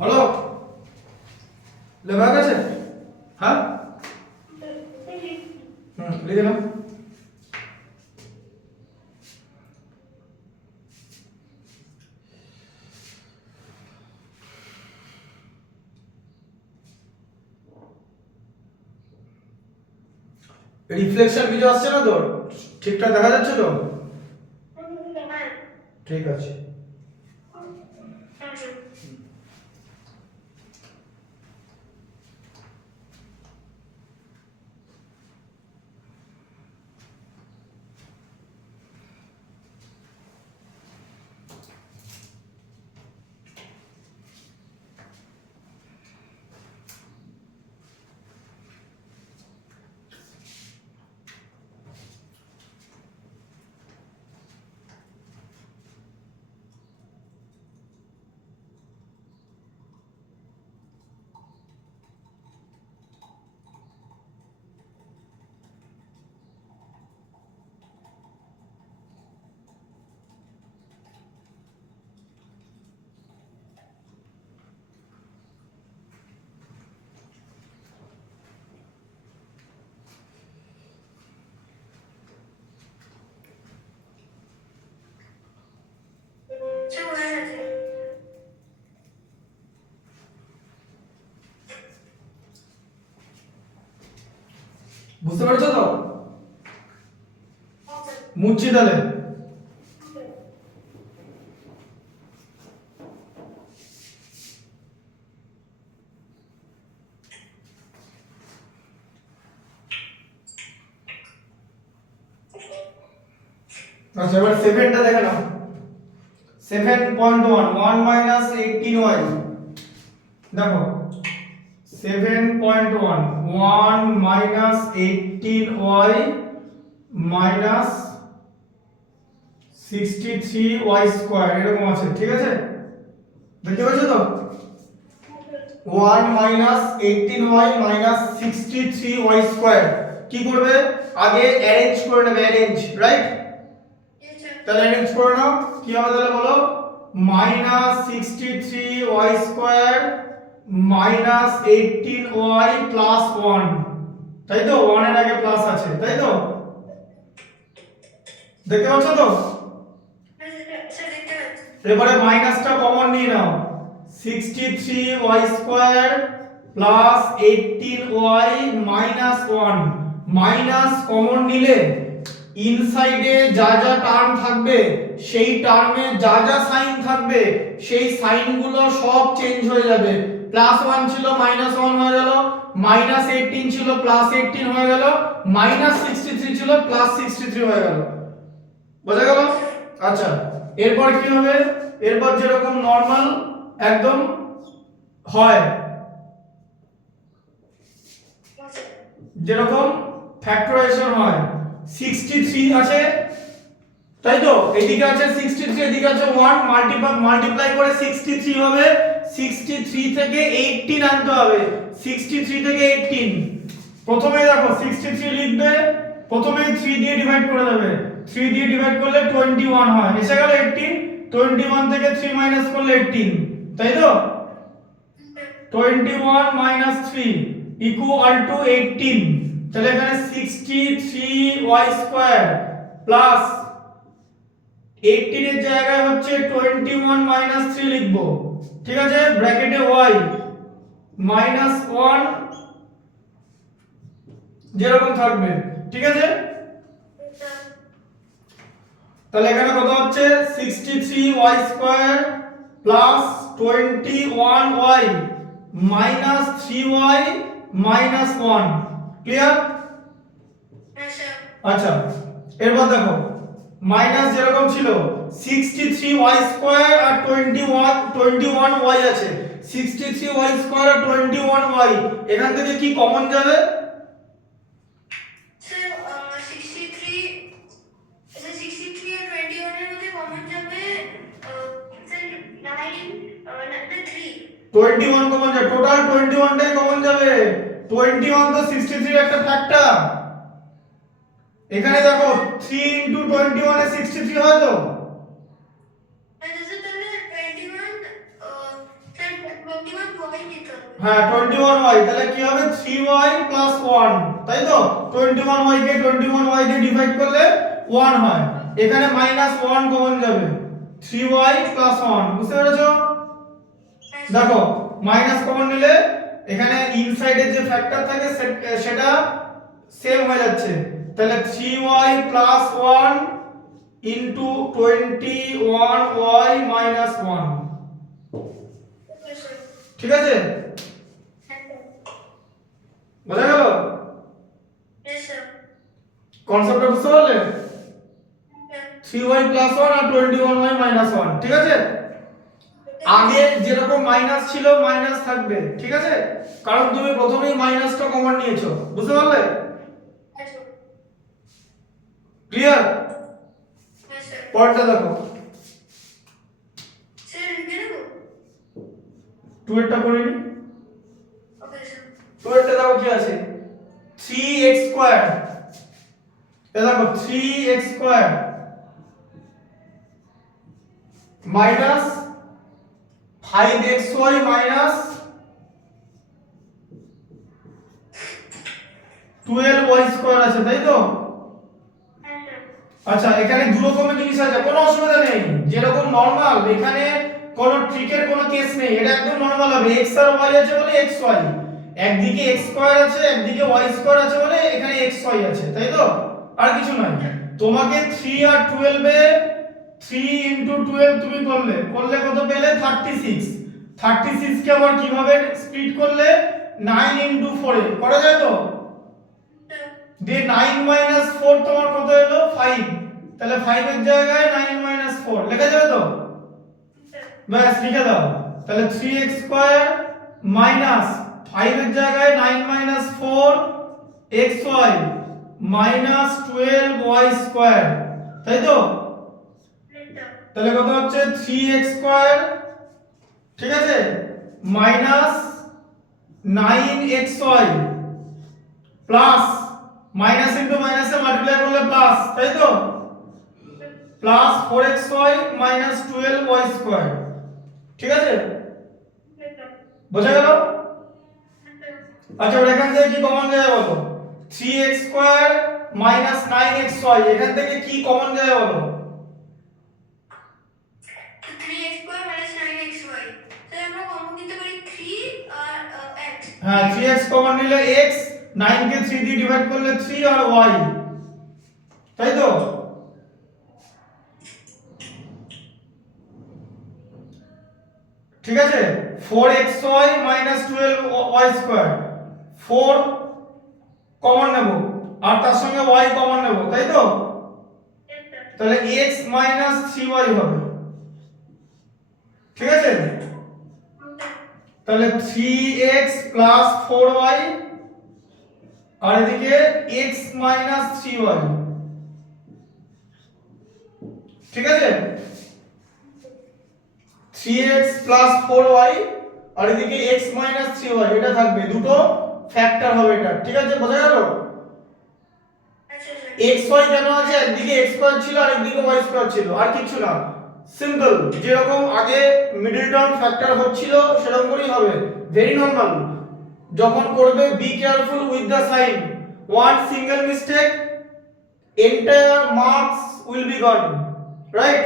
হলো লেখা গেছে? হ্যাঁ লিখে নাও। রিফ্লেকশন কিছু আসছে না তো? ঠিকঠাক দেখা যাচ্ছে তো? ঠিক আছে। বুঝতে পারছো তো? মুচ্ছি তাহলে। আচ্ছা এবার 7টা দেখে নাও। 7.1 1 মাইনাস 18y। দেখো 7.1 1 minus 18y minus 63y square এরকম আছে, ঠিক আছে? দেখতে পাচ্ছ তো? 1 minus 18y minus 63y square কি করবে? আগে অ্যারেঞ্জ করে নেবে, অ্যারেঞ্জ, রাইট? তাহলে অ্যারেঞ্জ করে নাও। কি হবে তাহলে বলো? Minus 63y square minus 18y plus 1, তাই তো? 1 এর আগে প্লাস আছে, তাই তো? দেখতে পাচ্ছ তো? এবারে মাইনাসটা কমন নিয়ে নাও। 63y square plus 18y minus 1 minus common নিলে ইনসাইডে যা যা টার্ম থাকবে সেই টার্মে যা যা সাইন থাকবে সেই সাইনগুলো সব চেঞ্জ হয়ে যাবে। প্লাস 1 ছিল মাইনাস 1 হয়ে গেল, মাইনাস 18 ছিল প্লাস 18 হয়ে গেল, মাইনাস 63 ছিল প্লাস 63 হয়ে গেল। বোঝা গেল? আচ্ছা এরপর কি হবে? এরপর যেরকম নরমাল একদম হয়, যেরকম ফ্যাক্টরাইজেশন হয়, 63 আছে, তাই তো? এদিকে আছে 63, এদিকে আছে 1, মাল্টিপ্লাই করে 63 হবে। 63 থেকে 18 আনতে হবে। 63 থেকে 18 প্রথমে দেখো 63 লিখবে, প্রথমে 3 দিয়ে ডিভাইড করে দেবে। 3 দিয়ে ডিভাইড করলে 21 হয়, এসে গেল 18। 21 থেকে 3 মাইনাস করলে 18, তাই তো? 21 মাইনাস 3 ইকুয়াল টু 18। তাহলে এখানে 63y স্কয়ার প্লাস 18 এর জায়গায় হচ্ছে 21 মাইনাস 3 লিখবো, ঠিক আছে? ব্র্যাকেটে y মাইনাস 1 যেরকম থাকবে, ঠিক আছে? তাহলে এখানে কত হচ্ছে? 63y square plus 21y minus 3y minus 1। Clear? আচ্ছা এরপর দেখো মাইনাস যেরকম ছিল 63y স্কয়ার আর 21y আছে। 63y স্কয়ার আর 21y এখান থেকে কি কমন যাবে? টোয়েন্টি ওয়ান কমন যাবে, টোটাল 21 টাই কমন যাবে। 21 তো 63 এর একটা ফ্যাক্টর। এখানে দেখো 3 ইনটু 21 এ 63 হয় তো? হ্যাঁ 21y, তাহলে কি হবে 3y প্লাস 1, তাই তো? 21y কে 21y দিয়ে ডিভাইড করলে 1 হয়, এখানে মাইনাস 1 কমন যাবে, 3y প্লাস 1, বুঝতে পেরেছো? দেখো মাইনাস কমন নিলে এখানে ইনসাইডের যে ফ্যাক্টর থাকে সেটা সেম হয়ে যাচ্ছে, তাহলে 3y plus 1 into 21y minus 1, ঠিক আছে? বোঝা গেল? কনসেপ্টটা বুঝতে পারলে? 3y প্লাস 1 আর 21y মাইনাস 1, ঠিক আছে? আগে যেরকম মাইনাস ছিল মাইনাস থাকবে, ঠিক আছে? কারণ তুমি প্রথমেই মাইনাসটা কমন নিয়েছো, বুঝতে পারলে? ক্লিয়ার? পরেরটা দেখো, 2 এরটা করে নি। 2 এরটা দেখো কি আছে, 3x স্কয়ার, এটা দেখো 3x square minus 5xy minus 12y square আছে, তাই তো? আচ্ছা এখানে দু রকমের জিনিস আছে, কোনো অসুবিধা নেই, যেরকম নরমাল, এখানে কোনো ট্রিকের কোনো কেস নেই, এটা একদম নরমাল হবে, x আর y আছে বলে xy, একদিকে x স্কয়ার আছে একদিকে y স্কয়ার আছে বলে এখানে xy আছে, তাই তো? আর কিছু নয়, তোমাকে 3 আর 12 এ 3 ইনটু 12 তুমি করলে কত পেলে? 36, 36 কে আবার কিভাবে স্প্লিট করলে? 9 ইনটু 4 এ করা যায় তো? দিয়ে 9 মাইনাস 4 তোমার কত হলো? 5, তাহলে 5 এর জায়গায় 9 মাইনাস 4 লেখা যাবে তো? ব্যাস লিখে দাও, তাহলে 3x স্কয়ার মাইনাস 5 এর জায়গায় 9 minus 4 xy minus 12y square, তাই তো? তাহলে কত হচ্ছে? 3x স্কয়ার, ঠিক আছে, minus 9xy plus minus into মাইনাসে মাল্টিপ্লাই করলে প্লাস, তাই তো? Plus 4xy minus 12y square, ঠিক আছে? বোঝা গেল? আচ্ছা ওর এখান থেকে কি কমন যায় বলো? 3x স্কয়ার মাইনাস 9xy, এখান থেকে কি কমন যায় বলো? 3x স্কয়ার মাইনাস 9xy, তাহলে আমরা কমন নিতে পারি 3 আর x। হ্যাঁ 3x কমন নিলে x, 9 কে 3 দিয়ে ডিভাইড করলে 3 আর y, তাই তো? ঠিক আছে, 4xy minus 12y square, 4 common নেব আর তার সঙ্গে y কমন নেব, তাই তো? তাহলে x মাইনাস 3y হবে, ঠিক আছে? তাহলে 3x প্লাস 4y আর এদিকে x মাইনাস 3y, ঠিক আছে? 3x প্লাস 4y আর এদিকে x মাইনাস 3y, এটা থাকবে, দুটো ফ্যাক্টর হবে এটা, ঠিক আছে? বোঝা গেল? xy কেন আছে? একদিকে x স্কয়ার ছিল আর একদিকে y স্কয়ার ছিল, আর কিছু না, সিম্পল, যেরকম আগে মিডল টার্ম ফ্যাক্টর হচ্ছিল সেরকম করেই হবে, ভেরি নরমাল। যখন করবে be careful with the sign, one single mistake entire marks will be gone, right?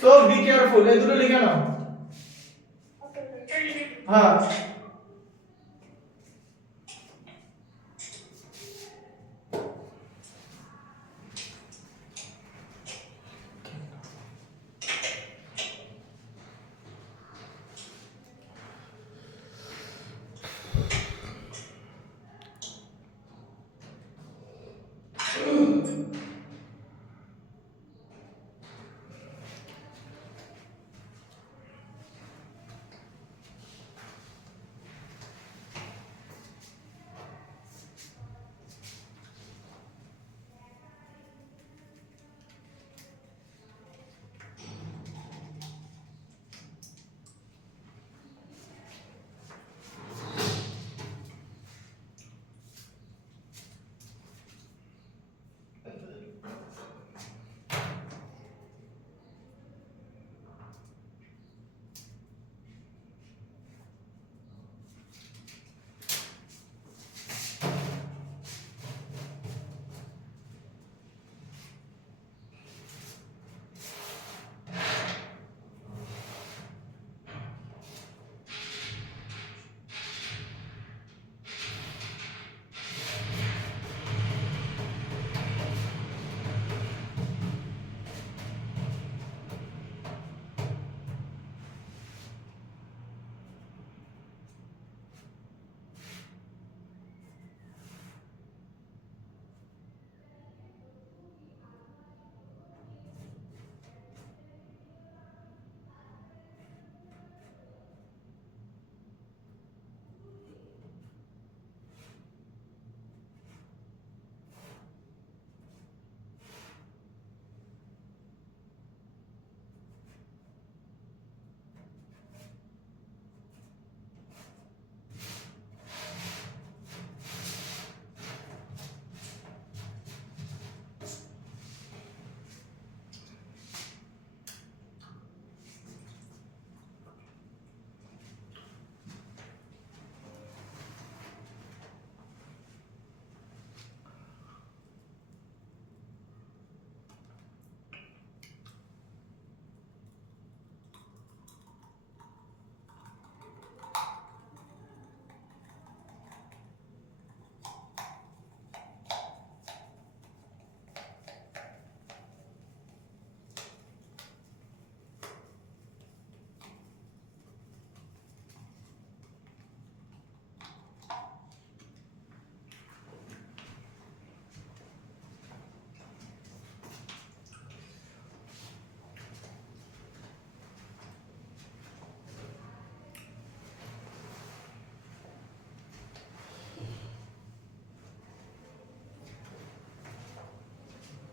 So be careful, এই দুটো লিখে নাও। হ্যাঁ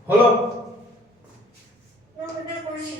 হলো? ওটা করছি।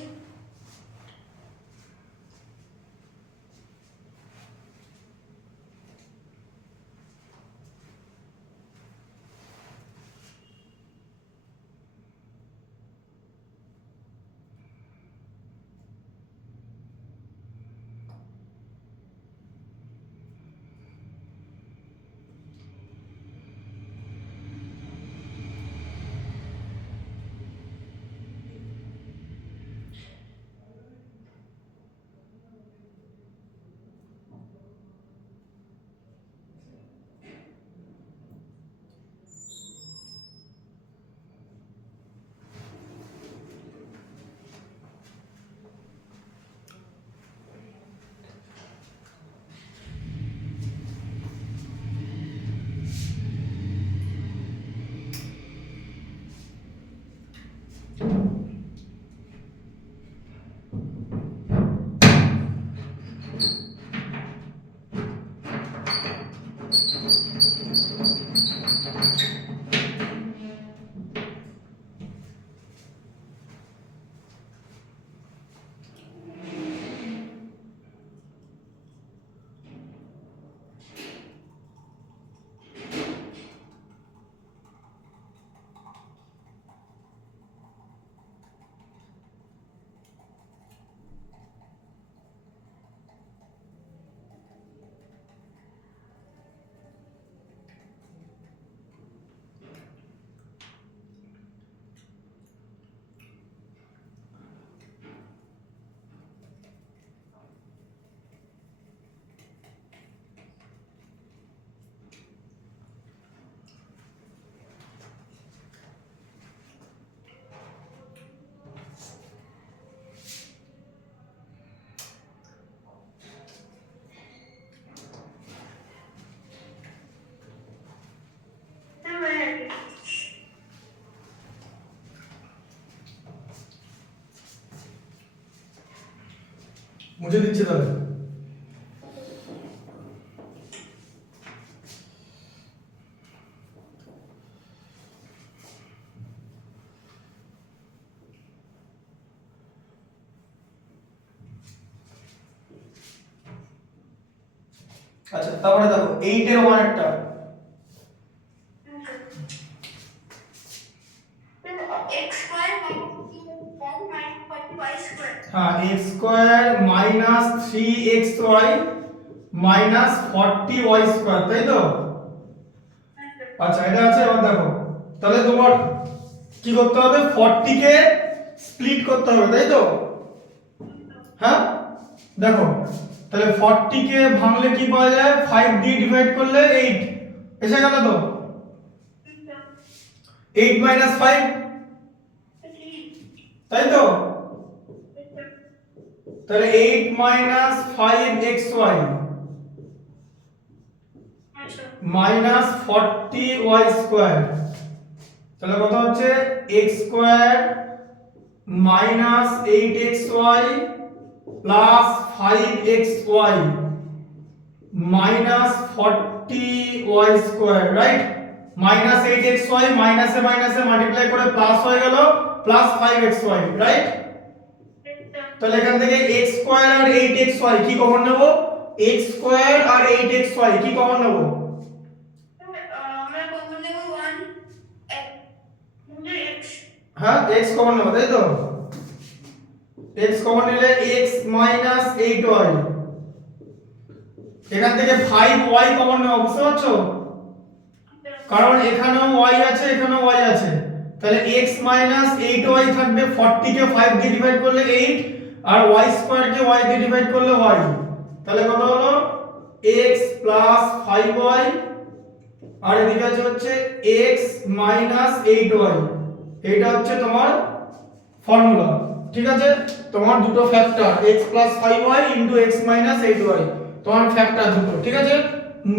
মুছে দিচ্ছি তাহলে। আচ্ছা তারপরে দেখো 8 এর 1 একটা x square minus 40y square। হ্যাঁ x square minus 3xy minus 40y square, তাই তো? আচ্ছা এটা আছে। এবার দেখো তাহলে তোমার কি করতে হবে, 40 কে স্প্লিট করতে হবে, তাই তো? হ্যাঁ দেখো তাহলে 40 কে ভাঙলে কি পাওয়া যায়, 5 দিয়ে ডিভাইড করলে 8 এসে গেল তো। 8 মাইনাস 5, তাই তো? তাহলে 8 minus 5xy minus 40y square, তাহলে কত হচ্ছে x square minus 8xy plus 5xy minus 40y square, right? Minus 8xy মাইনাসে মাইনাসে মাল্টিপ্লাই করে প্লাস হয়ে গেল প্লাস 5xy, রাইট? তাহলে এখান থেকে x স্কয়ার আর 8xy কি কমন নেব, x স্কয়ার আর 8xy কি কমন নেব, আমরা কমন নেব 1 x। হ্যাঁ x কমন নেব, তাই তো? x কমন নিলে x মাইনাস 8y, এখান থেকে 5y কমন নেব, বুঝতে পারছো? কারণ এখানেও y আছে এখানেও y আছে, তাহলে x মাইনাস 8y থাকবে, 40 কে 5 দিয়ে ডিভাইড করলে 8 আর y স্কয়ার কে y দিয়ে ডিভাইড করলে y, তাহলে কত হলো x প্লাস 5y আর এদিকে আছে হচ্ছে x মাইনাস 8y, এটা হচ্ছে তোমার ফর্মুলা, ঠিক আছে? তোমার দুটো factor x plus 5y into x minus 8y তোমার ফ্যাক্টর দুটো, ঠিক আছে?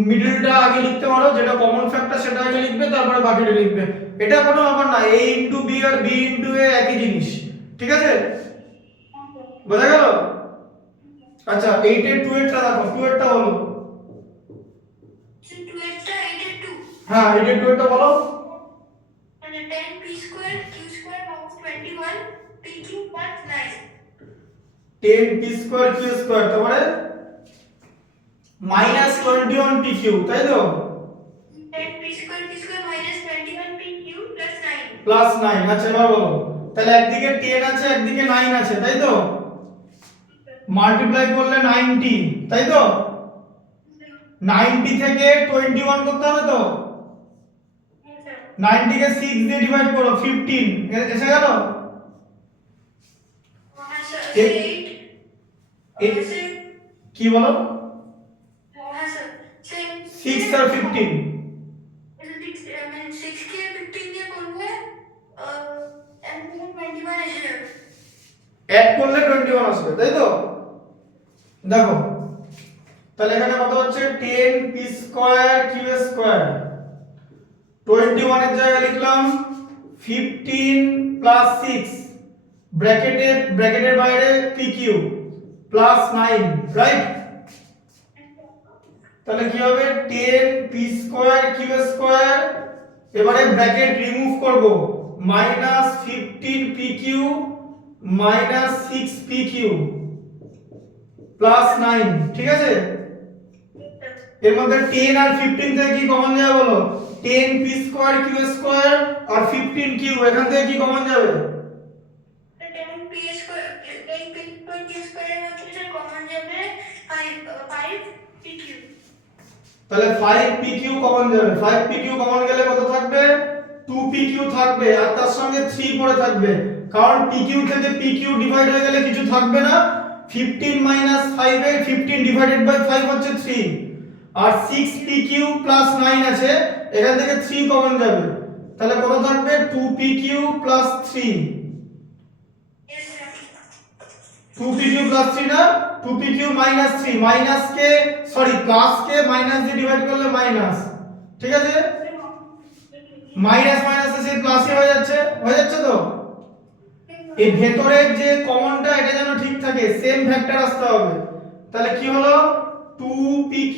মিডলটা আগে লিখতে পারো, যেটা কমন ফ্যাক্টর সেটা আগে লিখবে, তারপরে বাকিটা লিখবে, এটা কোনো ব্যাপার না। a ইনটু b আর b ইনটু a একই জিনিস, ঠিক আছে? বোঝা গেল? আচ্ছা 8 এর 2 এরটা দেখো, 2 এরটা বলো। 2 এরটা 8 এর 2 হ্যাঁ 8 এর 2 এরটা বলো। মানে 10p square q square 10 p square q square, তারপরে মাইনাস 21 পি কিউ, তাই তো? 10 p square minus 21 p q plus 9. Plus 9। আচ্ছা এবার বলো, তাহলে একদিকে 10 আছে একদিকে 9 আছে, তাই তো? মাল্টিপ্লাই করলে 90, তাই তো? 90 থেকে 21 করতে হবে তো? Yes, sir. 90 কে 6 দিয়ে ডিভাইড করো, 15 এসে গেল। Yes, sir. Eight. 8. Eight. Yes, sir. কি বলো? Yes, sir. 6 আর 15 6 কে 15 দিয়ে করলে and 21 এসে যাবে। অ্যাড করলে 21 আসবে, তাই তো? দেখো তাহলে এখানে কত হচ্ছে, 10 পি স্কয়ার কিউ স্কয়ার, 21 এর জায়গায় লিখলাম 15 প্লাস 6 ব্র্যাকেটের বাইরে পি কিউ প্লাস 9, রাইট? তাহলে কি হবে, 10 পি স্কয়ার কিউ স্কয়ার, এবারে ব্র্যাকেট রিমুভ করব, minus 15 p q minus 6 p q plus 9, ঠিক আছে? এর মধ্যে 10 আর 15 থেকে কি কমন যাবে বলো? 10 পি স্কয়ার কিউ স্কয়ার আর 15 কিউ, এখান থেকে কি কমন যাবে? 10 p square q square এর মধ্যে স্যার কমন যাবে 5 p q। তাহলে 5 পি কিউ কমন যাবে, 5 পি কিউ কমন গেলে কত থাকবে? 2 পি কিউ থাকবে, আর তার সঙ্গে 3 পড়ে থাকবে, কারণ পি কিউ থেকে পি কিউ ডিভাইড হয়ে গেলে কিছু থাকবে না। 15 মাইনাস 5 এ 15 ডিভাইডেড বাই 5 হচ্ছে 3, আর 6 পি কিউ প্লাস 9 আছে, এখান থেকে 3 কমন যাবে, তাহলে কত থাকবে? 2 p q plus 3, Yes, sir. 2 p q plus 3 না, 2 পি কিউ মাইনাস 3, মাইনাস কে সরি প্লাস কে মাইনাস দিয়ে ডিভাইড করলে মাইনাস, ঠিক আছে? মাইনাস মাইনাস এসে প্লাসই হয়ে যাচ্ছে তো? এই ভেতরের যে কমনটা এটা যেন ঠিক থাকে, সেম ভেক্টর আসতে হবে। তাহলে কি হলো, 2pq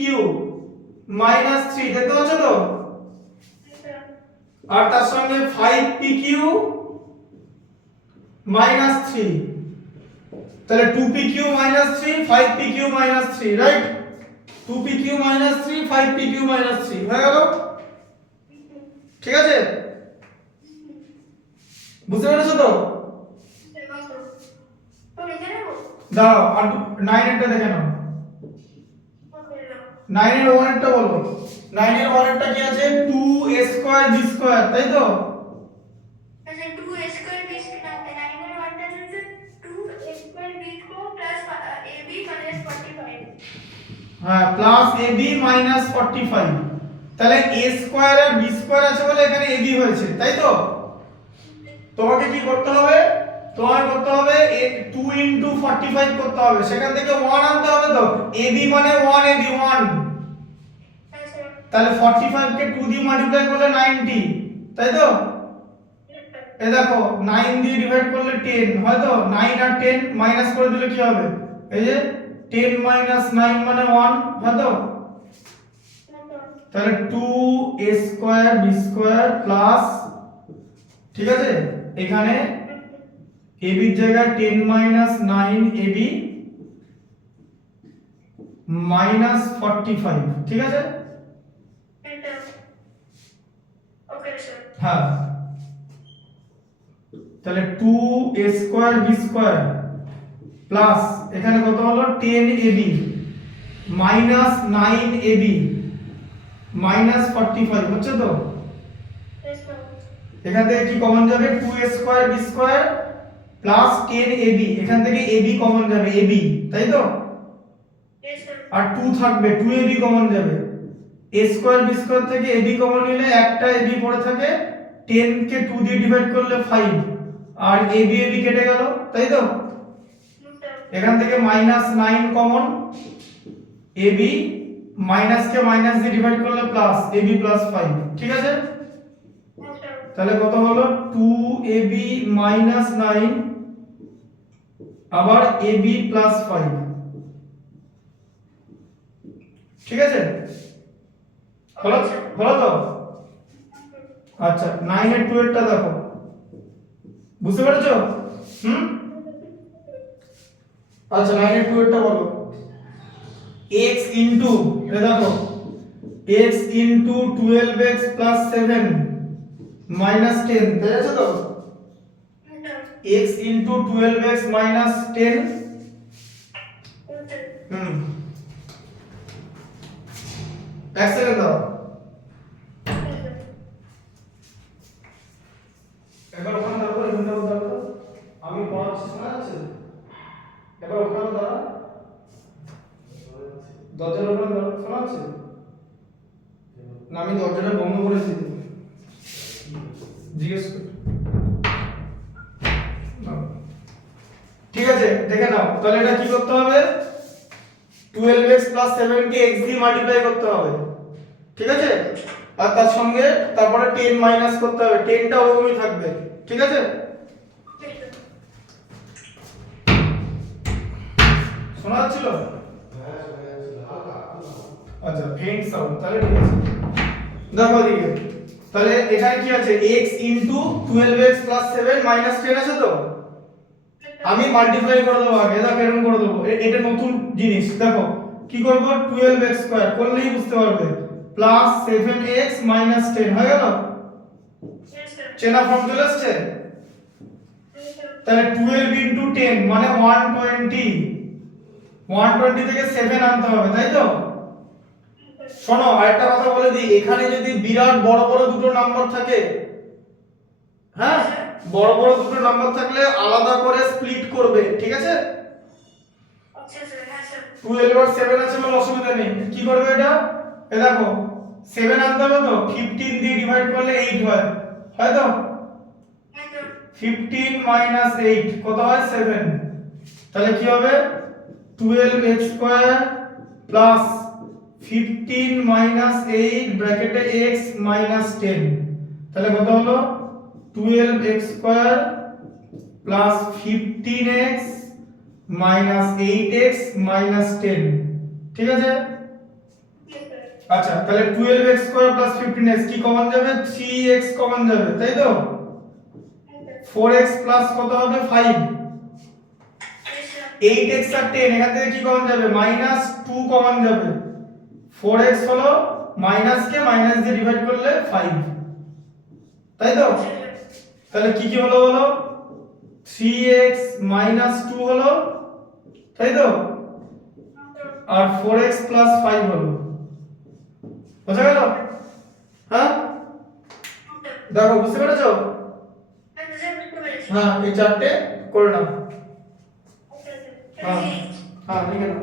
মাইনাস 3, দেখতে পাচ্ছ তো? আর তার সঙ্গে 5pq মাইনাস 3, তাহলে 2pq minus 3 5pq minus 3, right? 2pq minus 3 5pq minus 3 হয়ে গেল, ঠিক আছে? বুঝতে পেরেছো তো? দাও আর 9 এরটা দেখে নাও, 9 এর 1 এরটা বলো। 9 এর 1 এরটা কি আছে, 2a স্কয়ার b স্কয়ার, তাই তো? আচ্ছা 2a square b square 9 এর 1 টা হচ্ছে 2a square b square plus ab minus 45। হ্যাঁ প্লাস ab মাইনাস 45, তাহলে a স্কয়ার আর b স্কয়ার আছে বলে এখানে ab হয়েছে, তাই তো? তোমাকে কি করতে হবে, তোমাকে করতে হবে 2 ইনটু 45 করতে হবে, সেখান থেকে 1 আনতে হবে তো, ab মানে 1 ab 1, তাহলে 45 কে 2 দিয়ে মাল্টিপ্লাই করলে 90, তাই তো? এই দেখো 9 দিয়ে ডিভাইড করলে 10 হয় তো, 9 আর 10 মাইনাস করে দিলে কি হবে, এই যে 10 মাইনাস 9 মানে 1 হয় তো? তাহলে 2a square b square plus, ঠিক আছে, এখানে ab এর জায়গায় 10 মাইনাস 9ab মাইনাস 45, ঠিক আছে? Okay sir. হ্যাঁ তাহলে 2a square b square plus এখানে কত হলো 10ab মাইনাস 9ab মাইনাস 45 হচ্ছে তো? এখান থেকে কি কমন যাবে, 2a square b square plus 10ab, এখান থেকে ab কমন যাবে ab, তাই তো? আর 2 থাকবে, 2ab কমন যাবে, a স্কয়ার b স্কয়ার থেকে ab কমন নিলে একটা ab পড়ে থাকে, 10 কে 2 দিয়ে ডিভাইড করলে 5, আর ab কেটে গেল, তাই তো? এখান থেকে মাইনাস 9 কমন, ab মাইনাস কে মাইনাস দিয়ে ডিভাইড করলে প্লাস, ab প্লাস 5, ঠিক আছে? তাহলে কত হলো, 2ab মাইনাস 9 আবার ab প্লাস 5, ঠিক আছে? হলো তো? আচ্ছা 9 এর 2 এরটা দেখো, বুঝতে পেরেছো? আচ্ছা 9 এর 2 এরটা বলো। x ইনটু এ দেখো x into 12x plus 7 minus 10 তাই আছে তো? x ইনটু 12x মাইনাস 10 হুম এক সেকেন্ড দাও। এবার ওখানে দাঁড়াবো, এখানে দাঁড়াবো, আমি পড়াচ্ছি শোনা যাচ্ছে? এবার ওখানে দাঁড়া, দরজার ওখানে দাঁড়া, শোনা যাচ্ছে না? আমি দরজাটা বন্ধ করেছি, জিজ্ঞেস কর। না। ঠিক আছে দেখে নাও, তাহলে এটা কি করতে হবে? 12x 7 কে x দিয়ে মাল্টিপ্লাই করতে হবে, ঠিক আছে? আর তার সঙ্গে তারপরে 10 মাইনাস করতে হবে, 10টা ওরকমই থাকবে, ঠিক আছে? শোনা যাচ্ছিল? আচ্ছা ফেইন্ট সাউন্ড, তাহলে ঠিক আছে। দেখো এদিকে, তাহলে এখানে কি আছে? x 12x 7 10 আছে তো? আমি মাল্টিপ্লাই করে দেবো আগে, দেখো এরকম করে দেবো, এটা নতুন জিনিস। দেখো কি করব, 12x স্কয়ার করলেই বুঝতে পারবে, প্লাস 7x মাইনাস 10 হয়ে গেল। চেনা ফর্ম চলে আসছে। তাহলে 12 ইনটু 10 মানে 120, 120 থেকে 7 আনতে হবে, তাই তো? শোনো আরেকটা কথা বলে দিই, এখানে যদি বিরাট বড় বড় দুটো নাম্বার থাকে, হ্যাঁ বড় বড় দুটো নাম্বার থাকলে আলাদা করে স্প্লিট করবে, ঠিক আছে? 12 আর 7 আছে বলে অসুবিধা নেই। কি করবে এটা? এ দেখো 7 আনতে হবে তো, 15 দিয়ে ডিভাইড করলে 8 হয়, হয় তো? 15 মাইনাস 8 কত হয়? 7। তাহলে কি হবে? 12x স্কয়ার প্লাস 15 মাইনাস 8 ব্র্যাকেটে x মাইনাস 10, তাহলে কত হলো? 12x square plus 15x minus 8x minus 10, ঠিক আছে? আচ্ছা তাহলে 12x স্কয়ার প্লাস 15x কি কমন যাবে? 3x কমন যাবে, তাই তো? 4x প্লাস কত হবে? 5। 8x আর 10 এখান থেকে কি কমন যাবে? মাইনাস 2 কমন যাবে। 4x হলো মাইনাস কে মাইনাস দিয়ে ডিভাইড করলে 5, তাই তো? তাহলে কি কি হলো বলো? 3x মাইনাস 2 হলো, তাই তো? আর 4x প্লাস 5 হলো, বুঝা গেল? হ্যাঁ দেখো বুঝতে পেরেছো? হ্যাঁ এই চারটে করে নাও। হ্যাঁ হ্যাঁ লিখে নাও।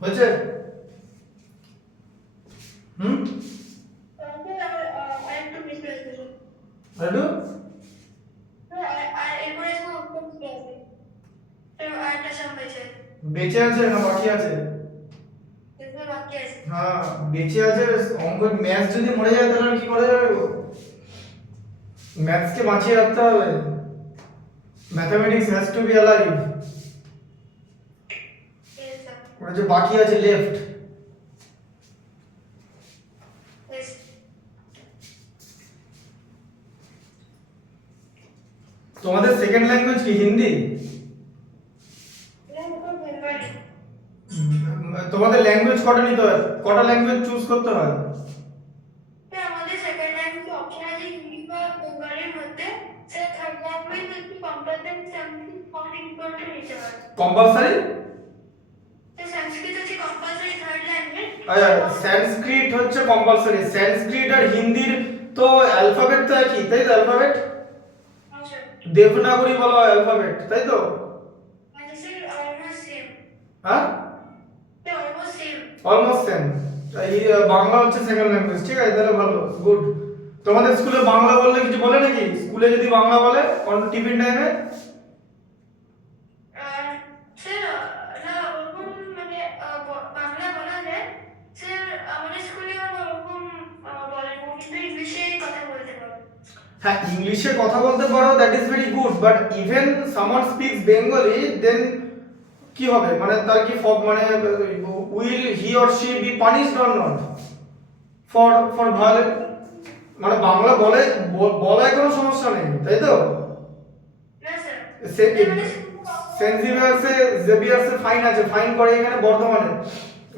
হয়েছে? হুম, আর একটু বেশি আছে একটু আর এরপরে অঙ্ক বেশি আছে আর একটা সব বেঁচে বেঁচে আছে না বাকি আছে? এরপর বাকি আছে হ্যাঁ বেঁচে আছে। অঙ্ক ম্যাথ যদি মরে যায় তাহলে কি করে যাবে গো? ম্যাথসকে বাঁচিয়ে রাখতে হবে। Mathematics has to B alive. Yes, sir. ওটা যে বাকি আছে লেফট। Yes. তোমাদের সেকেন্ড ল্যাঙ্গুয়েজ কি হিন্দি? বেঙ্গলি তোমাদের ল্যাঙ্গুয়েজ কটা নিতে হয়? কটা ল্যাঙ্গুয়েজ চুজ করতে হয়? আমাদের সেকেন্ড ল্যাঙ্গুয়েজ অপশন আছে হিন্দি বা বেঙ্গলির মধ্যে স্যার থার্ড ল্যাঙ্গুয়েজ হচ্ছে কম্পালসারি সংস্কৃত সংস্কৃত নিতে হয় কম্পালসারি? সংস্কৃত হচ্ছে কম্পালসারি থার্ড ল্যাঙ্গুয়েজ সংস্কৃত হচ্ছে কম্পালসারি। সংস্কৃত আর হিন্দির তো অ্যালফাবেট তো একই, তাই তো? অ্যালফাবেট দেবনাগরী বলা হয় অ্যালফাবেট, তাই তো? স্যার অলমোস্ট সেম হ্যাঁ অলমোস্ট সেম অলমোস্ট সেম। এই বাংলা হচ্ছে সেকেন্ড ল্যাঙ্গুয়েজ, ঠিক আছে? তাহলে ভালো, গুড। তোমাদের স্কুলে বাংলা বললে কিছু বলে নাকি? স্কুলে যদি বাংলা বলে অন টিফিন টাইমে? স্যার না ওরকম মানে বাংলা বলা যায় স্যার আমাদের স্কুলে ওরকম বলে না কিন্তু ইংলিশে কথা বলতে পারে হ্যাঁ ইংলিশে কথা বলতে পারো, that is very good, but even someone speaks Bengali then কি হবে? মানে তার কি মানে will he or she be punished or not for violence? মানে বাংলা বলে বলায় কোনো সমস্যা নেই, তাই তো? না স্যার সেন্ট জেভিয়ার্সে ফাইন আছে, ফাইন করে এখানে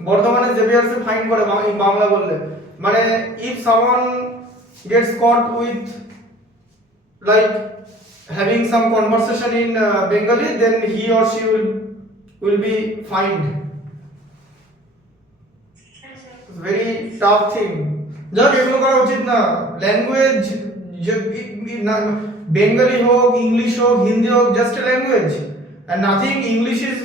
বর্ধমানে জেভিয়ার্সে ফাইন করে বাংলা বললে। মানে if someone gets caught with like having some conversation in Bengali, then he or she will be fined. It's very tough thing. যাক এগুলো করা উচিত না। ল্যাঙ্গুয়েজ বেঙ্গলি হোক, ইংলিশ হোক, হিন্দি হোক, just a language and nothing. English is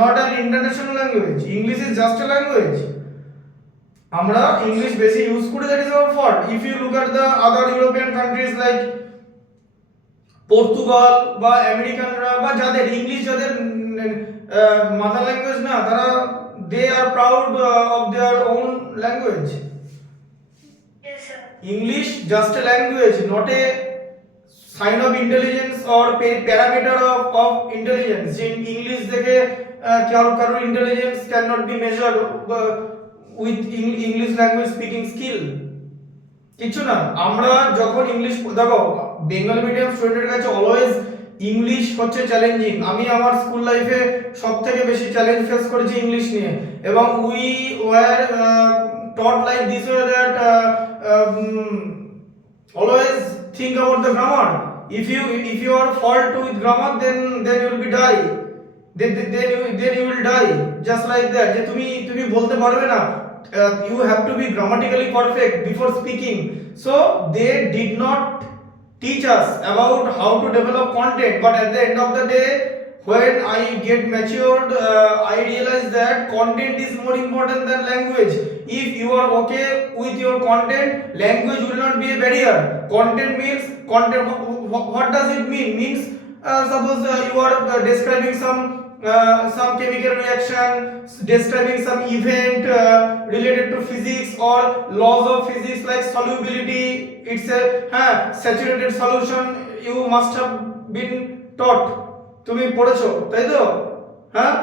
not an international language. English is just a language. আমরা English বেশি ইউজ করি, that is our fault. If you look at the other European countries like Portugal বা আমেরিকানরা বা যাদের English যাদের mother language না, তারা they are proud of their own language. yes sir English just a language, not a sign of intelligence or parameter of intelligence. যে English দেখে কারোর intelligence can not be measured with English language speaking skill. কিছু না। আমরা যখন English দেখো, Bengali medium স্টুডেন্টের কাছে অলওয়েজ ইংলিশ হচ্ছে চ্যালেঞ্জিং। আমি আমার স্কুল লাইফে সবথেকে বেশি চ্যালেঞ্জ ফেস করেছি ইংলিশ নিয়ে, এবং we were taught like this way that always think about the grammar. If you are fault with grammar, then you will be die. Then you will die just like that. যে তুমি বলতে পারবে না, you have to be grammatically perfect before speaking. So they did not teach us about how to develop content, but at the end of the day, when I get matured, I realize that content is more important than language. If you are okay with your content, language will not be a barrier. Content means content. What does it mean? Means suppose you are describing some chemical reaction, describing some event related to physics or laws of physics like solubility. It's a saturated solution. You must have been taught. তুমি পড়েছো, তাই তো? হ্যাঁ,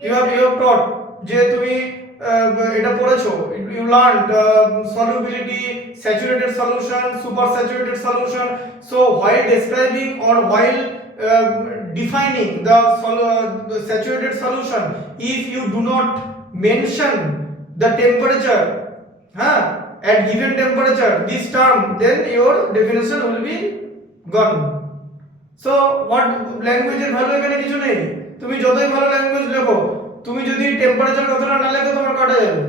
you have taught যে তুমি এটা পড়েছো। You learned solubility, saturated solution, super saturated solution. So while describing or while defining the saturated solution, if you do not mention the temperature at given temperature, this term, then your definition will be gone. So what language এর value এখানে কিছু নেই। তুমি যতই ভালো language লেখো, তুমি যদি টেম্পারেচার কথাটা না লেখো, তোমার কাটা যাবে।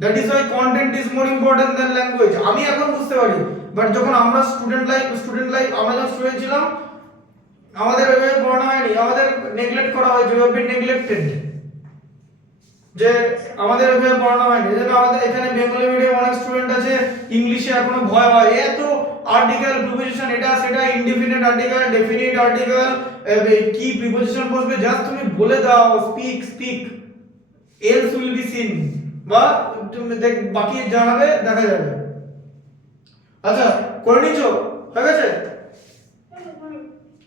That is Y content is more important than language. আমি এখন বুঝতে পারি, বাট যখন আমরা স্টুডেন্ট লাইফ আমরা যখন স্টুডেন্ট ছিলাম, আমাদের এভাবে পড়ানো হয়নি, আমাদের নেগলেক্ট করা হয়েছে, উই হ্যাভ বিন নেগলেক্টেড। যে আমাদের এখানে পড়ানো হয়নি, যেন আমাদের এখানে বেঙ্গলি মিডিয়াম অনেক স্টুডেন্ট আছে, ইংলিশে এখনো ভয় হয়, এত আর্টিকেল প্রিপোজিশন এটা সেটা, ইনডিফিনিট আর্টিকেল, ডেফিনিট আর্টিকেল, কি প্রিপোজিশন বসবে, জাস্ট তুমি বলে দাও speak speak, else will be seen, বা তুমি দেখ বাকি জানাবে দেখা যাবে। আচ্ছা করে নিছো, হয়ে গেছে?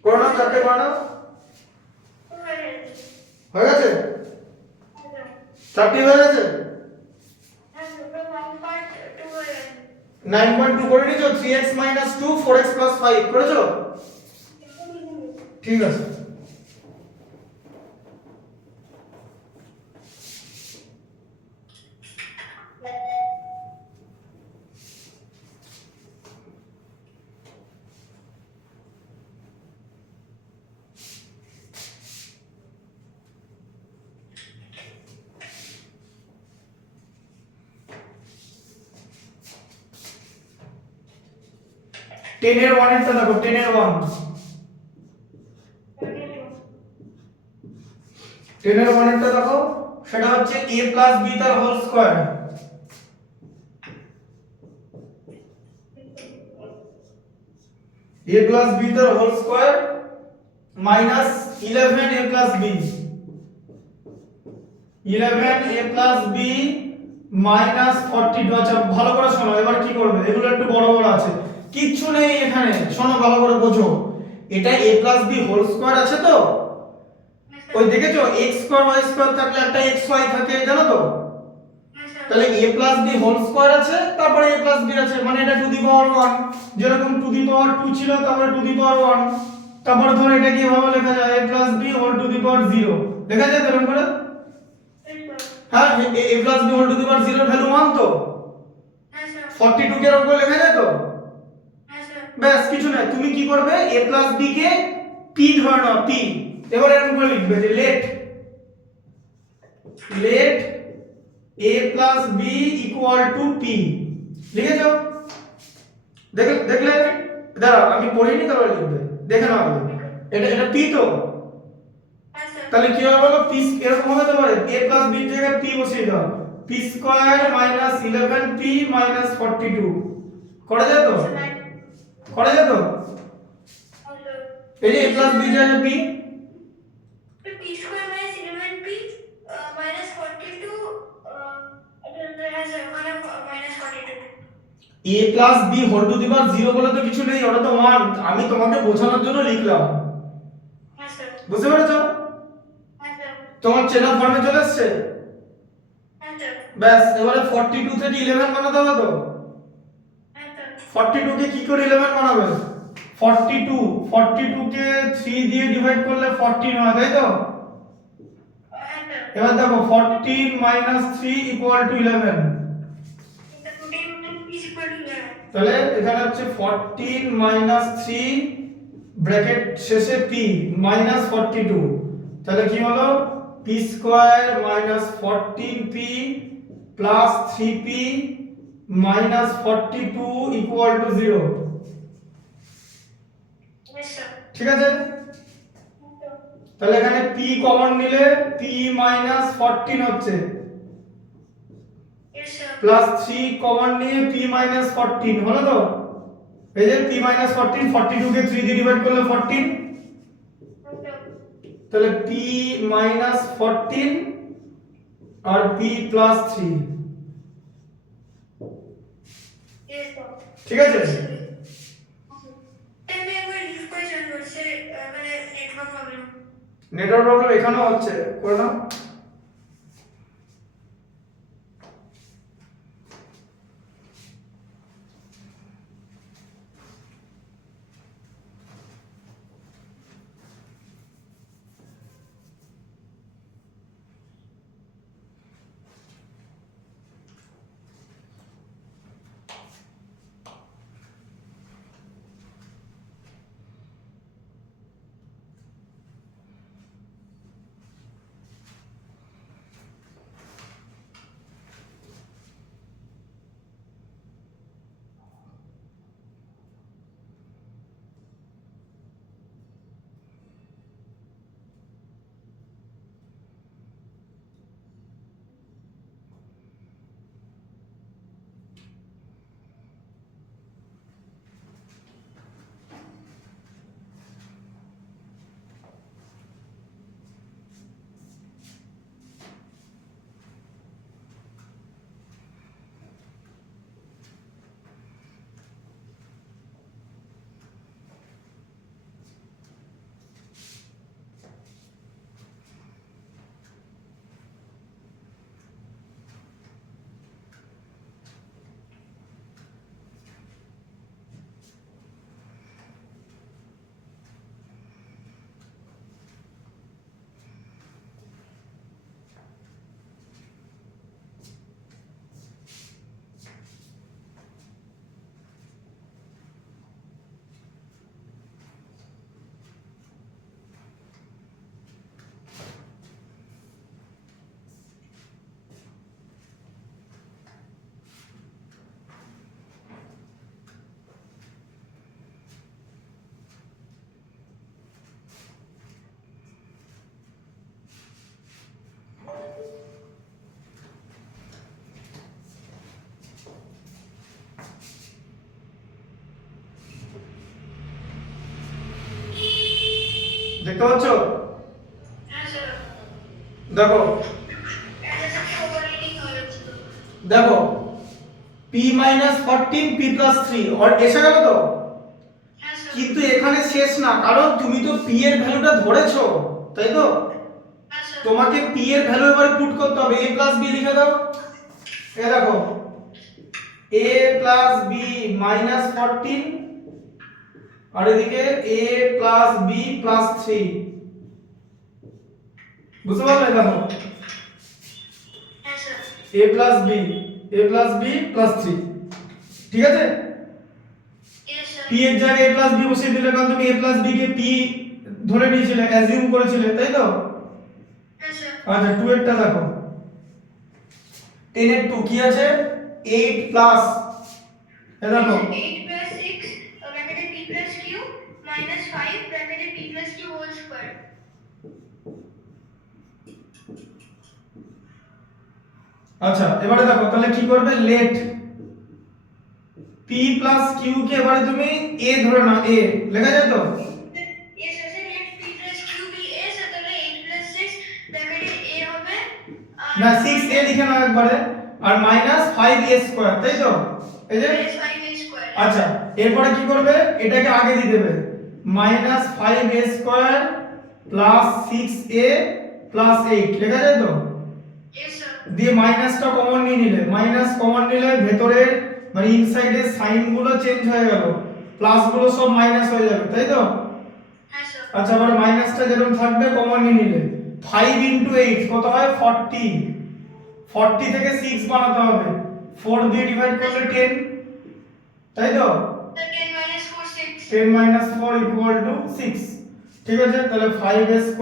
করে নাও, চারটে করে নাও, হয়ে গেছে? চারটি হয়ে গেছে? 9.2 করে নিছো? 3x 2 4x 5 করেছো? ঠিক আছে। টেন এর 1 এরটা দেখো, 10 এর 1, 10 এর 1 এরটা দেখো, সেটা হচ্ছে a প্লাস b তার whole square, a plus b তার whole square minus 11 a plus b, 11 a plus b minus 42। আচ্ছা ভালো করে শোনো, এবার কি করবে, এগুলো একটু বড় বড় আছে, কিচ্ছু নেই এখানে, শোনো ভালো করে বোঝো, এটা a plus b whole square আছে তো, ওই দেখেছো x স্কয়ার y স্কয়ার থাকলে একটা xy থাকে, জানো তো? তাহলে a plus b whole square আছে, তারপরে a প্লাস b আছে, মানে এটা টু দি পাওয়ার 1, যেরকম টু দি পাওয়ার 2 ছিল, তারপরে টু দি পাওয়ার 1, তারপরে ধরো এটা কিভাবে লেখা যায়, a plus b whole to the power 0 লেখা যায় এরকম করে। হ্যাঁ, a plus b whole to the power 0 এর ভ্যালু 1 তো, 42 কে এরকম করে লেখা যায় তো। ব্যাস কিছু না, তুমি কি করবে, a প্লাস b কে p ধরে নাও, p, এবার এরকম করে লিখবে যে let a plus b equal to p, লিখেছো? দেখলে দাঁড়াও আমি পড়িনি, তারপরে লিখবে, দেখে নাও আগে, এটা p তো, তাহলে কি হবে বলো, p এরকম হবে, তো পারে a প্লাস b এর জায়গায় p বসিয়ে দাও, p square minus 11p minus 42, করা যায় তো? করা যায় তো? এই যে a প্লাস b এর জায়গায় p, p square minus 11p minus 42 has minus 42. a plus b whole to the power 0 বলে তো কিছু নেই, ওটা তো 1, আমি তোমাকে বোঝানোর জন্য লিখলাম, বুঝতে পেরেছো? তোমার চেনা ফর্মে চলে এসেছে? ব্যাস, এবারে 42 থেকে 11 বানাতে হবে তো, 42 কে কি করে 11 বানাবে, 42 কে 3 দিয়ে ডিভাইড করলে 14 হয়, তাই তো? এবার দেখো 14 মাইনাস 3 ইকুয়াল টু 11, তাহলে এখানে হচ্ছে 14 মাইনাস 3 ব্র্যাকেট শেষে p মাইনাস 42, তাহলে কি হলো, p square minus 14p plus 3p minus 42 equal to 0, ঠিক আছে? তাহলে এখানে p কমন নিলে p মাইনাস 14 হচ্ছে, প্লাস 3 কমন নিয়ে p মাইনাস 14 হলো তো, এই যে p মাইনাস 14, 42 কে 3 দিয়ে ডিভাইড করলে 14, তাহলে p মাইনাস 14 আর p প্লাস 3, ঠিক আছে? নেটওয়ার্ক প্রবলেম এখানেও হচ্ছে, করে নাও। দেখতে পাচ্ছ? হ্যাঁ স্যার। দেখো এটা স্যার ওভাররিডিং হয়ে যাচ্ছে। দেখো p - 14 p + 3 আর এসে গেল তো। হ্যাঁ স্যার। কিন্তু এখানে শেষ না, কারণ তুমি তো p এর ভ্যালুটা ধরেছো, তাই তো? হ্যাঁ স্যার। তোমাকে p এর ভ্যালু এবারে পুট করতে হবে। a + b লিখে দাও। এই দেখো a + b - 14 আর এদিকে a + b + 3। বুঝতে পারলে? দেখো হ্যাঁ স্যার। a + b + 3, ঠিক আছে? Yes sir. p এর জায়গায় a + b বসিয়ে দিলে, কারণ তুমি a + b কে p ধরে নিয়েছিলে, অ্যাজিউম করেছিলে, তাই তো? হ্যাঁ স্যার। আচ্ছা 2 এরটা দেখো, 10 এর 2 কি আছে? 8 প্লাস, এই দেখো 8 plus 6 bracket p plus q minus 5 bracket p plus q whole square. আচ্ছা এবারে দেখো তাহলে কি করবে, লেট p + q কে এবারে তুমি a ধরে নাও, a লেখা যায় তো? Yes sir, sir, let p plus q be a, so তাহলে 8 plus 6 bracket a হবে না 6a লিখে নাও একবারে, আর -5a², তাই তো? এই যে minus 5a square. আচ্ছা এরপরে কি করবে, এটাকে আগে দিয়ে দেবে, -5a² + 6a + 8 লেখা যায় তো? Yes sir. দিয়ে মাইনাসটা কমন নিয়ে নিলে, মাইনাস কমন নিলে ভেতরের মানে ইনসাইডের সাইন গুলো চেঞ্জ হয়ে গেল, প্লাস গুলো সব মাইনাস হয়ে যাবে, তাই তো? হ্যাঁ স্যার। আচ্ছা এবার মাইনাসটা যেরকম থাকবে কমন নিয়ে নিলে, 5 * 8 কত হয়? 40, 40 থেকে 6 বানাতে হবে, 4 দিয়ে ডিভাইড করলে 10, তাই তো? 10 minus 4 6. 10 - 4 = 6, ঠিক আছে? তাহলে 5a² 10 -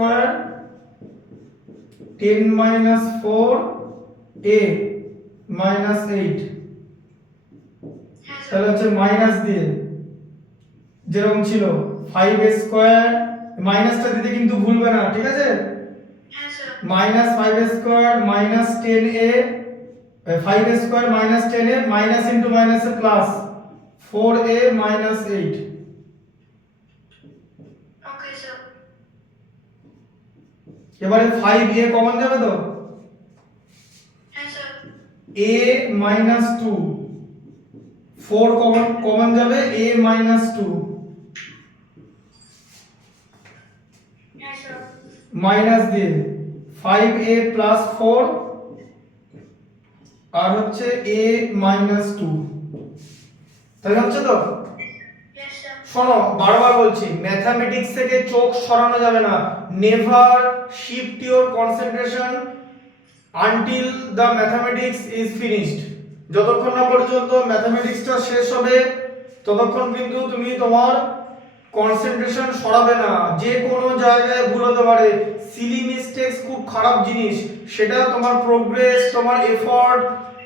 4 a - 8, হ্যাঁ স্যার। তাহলে হচ্ছে মাইনাস দিয়ে যেরকম ছিল 5a² মাইনাসটা দিতে কিন্তু ভুলবে না, ঠিক আছে? হ্যাঁ sir. -5a² - 10a, 5a² - 10a, minus into মাইনাসে প্লাস 4a - 8। Okay sir. এবারে 5a কমন যাবে তো? হ্যাঁ স্যার। a - 2, 4 কমন যাবে, a - 2, হ্যাঁ স্যার। মাইনাস দিয়ে 5a + 4 আর হচ্ছে a - 2, তাই হচ্ছে তো? Yes sir. শোনো বারবার বলছি, ম্যাথমেটিক্স থেকে চোখ সরানো যাবে না। Never shift your concentration until the mathematics is finished. যতক্ষণ না পর্যন্ত ম্যাথমেটিক্সটা শেষ হবে ততক্ষণ কিন্তু তুমি তোমার কনসেন্ট্রেশন সরাবে না। যে কোনো জায়গায় ভুল হতে পারে, সিলি মিস্টেকস খুব খারাপ জিনিস, সেটা তোমার প্রোগ্রেস, তোমার এফর্ট,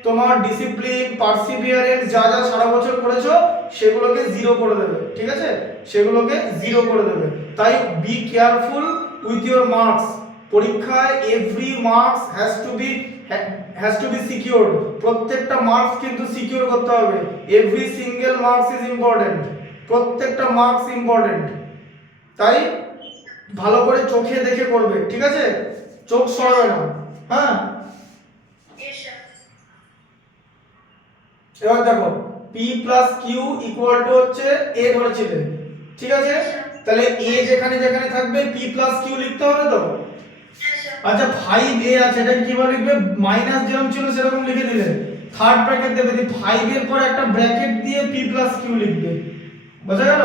তোমার ডিসিপ্লিন, পারসিভিয়ারেন্স যা যা সারা বছর করেছো সেগুলোকে জিরো করে দেবে, ঠিক আছে? সেগুলোকে জিরো করে দেবে। তাই be careful with your marks. পরীক্ষায় every marks has to be secured. প্রত্যেকটা মার্কস কিন্তু সিকিউর করতে হবে। Every single marks is important, প্রত্যেকটা মার্কস ইম্পর্টেন্ট। তাই ভালো করে চোখে দেখে করবে, ঠিক আছে? চোখ সরাবে না, হ্যাঁ? Yes sir. এবার দেখো p + q = হচ্ছে a ধরেছিলে, ঠিক আছে? তাহলে a যেখানে যেখানে থাকবে p + q লিখতে হবে তো? Yes sir. আচ্ছা 5a আছে, এটা কিভাবে লিখবে? মাইনাস যেরকম ছিল সেরকম লিখে দিলে, থার্ড ব্র্যাকেট দেবে, দিয়ে 5 এর পর একটা ব্র্যাকেট দিয়ে p + q লিখবে। বোঝা গেল?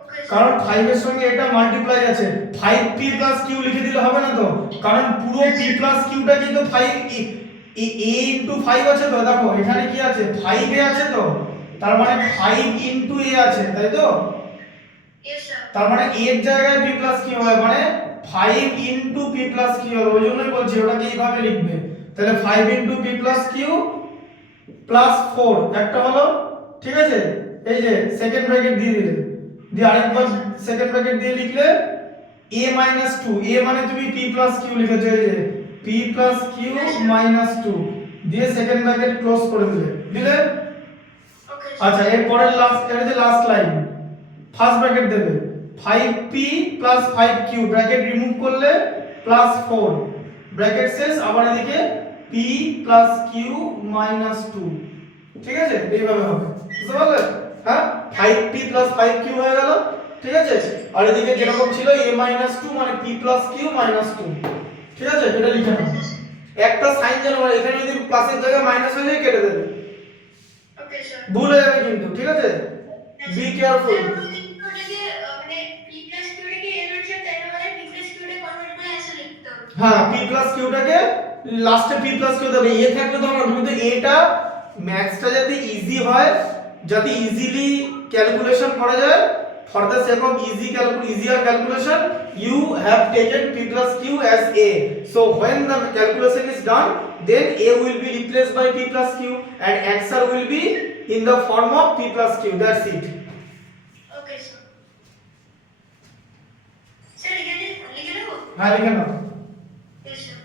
Okay sir. কারণ 5 এর সঙ্গে এটা মাল্টিপ্লাই আছে, 5p + q লিখে দিলে হবে না তো, কারণ পুরো p + q টা কিন্তু 5 a * 5 আছে তো। দেখো এখানে কি আছে, 5a আছে তো, তার মানে 5 * a আছে, তাই তো? Yes sir. তার মানে a এর জায়গায় p + q হবে, মানে 5 * p + q হবে। ওই জন্যই বলছি ওটাকে এইভাবে লিখবে। তাহলে 5 * p + q + 4 একটা হলো, ঠিক আছে? এই যে সেকেন্ড ব্র্যাকেট দিয়ে দিলে, দিয়ে আরেকবার সেকেন্ড ব্র্যাকেট দিয়ে লিখলে a - 2, a মানে তুমি p + q লিখেছো, এই যে p + q - 2 দিয়ে সেকেন্ড ব্র্যাকেট ক্লোজ করে দিলে। Okay sir. আচ্ছা এর পরের লাস্ট, এর যে লাস্ট লাইন, ফার্স্ট ব্র্যাকেট দেবে 5p plus 5q bracket remove করলে প্লাস 4 ব্র্যাকেট শেষ। আবার এদিকে p প্লাস q মাইনাস 2, ঠিক আছে? এইভাবে হবে, বুঝতে পারলে? হ্যাঁ, 5p প্লাস 5q হয়ে গেল, ঠিক আছে? আর এদিকে যেরকম ছিল a মাইনাস 2 মানে p প্লাস q মাইনাস 2, ঠিক আছে? এটা লিখে নাও। একটা সাইন যেন মানে এখানে যদি প্লাসের জায়গায় মাইনাস হয়ে যায় কেটে দেবে, ওকে স্যার। ভুল হয়ে যাবে কিন্তু, ঠিক আছে? Be careful. ওটাকে মানে p প্লাস q টাকে এর হচ্ছে তাই না, মানে p প্লাস q টা কনভার্ট করে অ্যান্সার লিখতে হবে। হ্যাঁ, p প্লাস q টাকে লাস্টে p প্লাস q দেবে। এ থাকলে তো আমরা কিন্তু এটা ম্যাথসটা যাতে ইজি হয়, যাতে ইজিলি ক্যালকুলেশন করা যায়, for the sake of easier calculation you have taken p plus q as a. So when the calculation is done, then a will be replaced by p plus q and answer will be in the form of p plus q. That's it. Okay sir. Sir এখানে লিখে দেবো? হ্যাঁ, লিখে নাও। Yes, sir.